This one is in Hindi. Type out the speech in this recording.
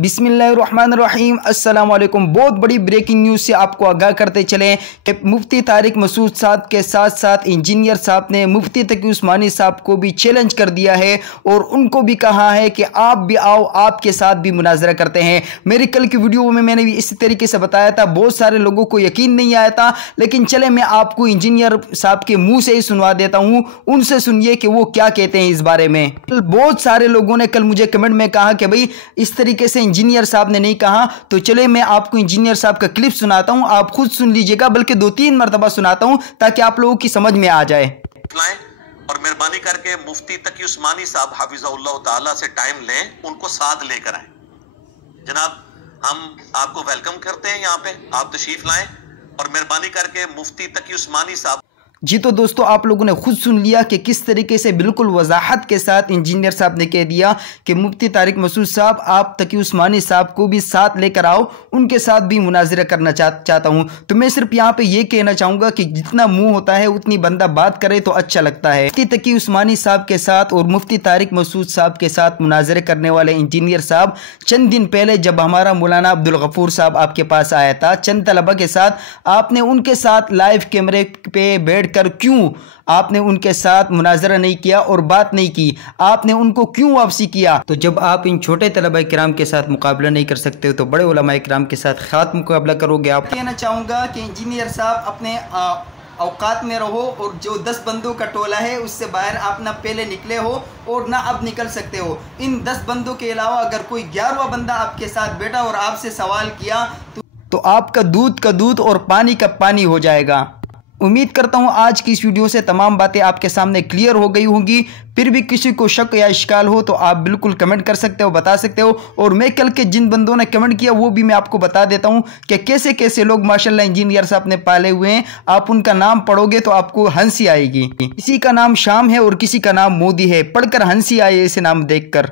बिस्मिल्लाहिर्रहमानिर्रहीम अस्सलाम वालेकुम। बहुत बड़ी ब्रेकिंग न्यूज़ से आपको आगाह करते चलें कि मुफ्ती तारिक मसूद साहब के साथ साथ इंजीनियर साहब ने मुफ्ती तकी उस्मानी साहब को भी चैलेंज कर दिया है और उनको भी कहा है कि आप भी आओ, आपके साथ भी मुनाजरा करते हैं। मेरी कल की वीडियो में मैंने भी इसी तरीके से बताया था, बहुत सारे लोगों को यकीन नहीं आया था, लेकिन चले मैं आपको इंजीनियर साहब के मुँह से ही सुनवा देता हूँ। उनसे सुनिए कि वो क्या कहते हैं इस बारे में। बहुत सारे लोगों ने कल मुझे कमेंट में कहा कि भाई इस तरीके से इंजीनियर साहब ने नहीं कहा, तो चले मैं आपको इंजीनियर साहब का क्लिप सुनाता हूं, आप खुद सुन लीजिएगा, बल्कि 2-3 मरतबा सुनाता हूं ताकि आप लोगों की समझ में आ जाए। और मेहरबानी करके मुफ्ती तकी उस्मानी साहब हाफिज़हुल्लाह ताला से टाइम लें, उनको साथ लेकर आए। जनाब, हम आपको वेलकम करते हैं, यहाँ पे आप तशरीफ लाएं और मेहरबानी करके मुफ्ती तकी उस्मानी साहब। जी तो दोस्तों, आप लोगों ने खुद सुन लिया कि किस तरीके से बिल्कुल वजाहत के साथ इंजीनियर साहब ने कह दिया कि मुफ्ती तारिक मसूद साहब, आप तकी उस्मानी साहब को भी साथ लेकर आओ, उनके साथ भी मुनाजरा करना चाहता हूं। तो मैं सिर्फ यहाँ पे ये कहना चाहूँगा कि जितना मुंह होता है उतनी बंदा बात करे तो अच्छा लगता है। मुफ्ती तकी उस्मानी साहब के साथ और मुफ्ती तारिक मसूद साहब के साथ मुनाजरे करने वाले इंजीनियर साहब चंद दिन पहले जब हमारा मौलाना अब्दुल गफूर साहब आपके पास आया था चंद तलबा के साथ, आपने उनके साथ लाइव कैमरे पे बैठ कर क्यों आपने उनके साथ मुनाजरा नहीं किया और बात नहीं की? आपने उनको क्यों वापसी किया? तो जब आप इन छोटे तलबा किराम के साथ मुकाबला नहीं कर सकते हो तो बड़े उलमा किराम के साथ खात मुकाबला करोगे आप। कहना चाहूँगा कि इंजीनियर साहब अपने औकात में रहो और जो 10 बंदों का टोला है उससे बाहर आप ना पहले निकले हो और ना अब निकल सकते हो। इन 10 बंदों के अलावा अगर कोई 11वां बंदा आपके साथ बैठा और आपसे सवाल किया तो आपका दूध का दूध और पानी का पानी हो जाएगा। उम्मीद करता हूँ आज की इस वीडियो से तमाम बातें आपके सामने क्लियर हो गई होंगी। फिर भी किसी को शक या इश्काल हो तो आप बिल्कुल कमेंट कर सकते हो, बता सकते हो। और मैं कल के जिन बंदों ने कमेंट किया वो भी मैं आपको बता देता हूँ कि कैसे कैसे लोग माशाल्लाह इंजीनियर साहब ने पाले हुए हैं। आप उनका नाम पढ़ोगे तो आपको हंसी आएगी। किसी का नाम शाम है और किसी का नाम मोदी है, पढ़कर हंसी आए ऐसे नाम देखकर।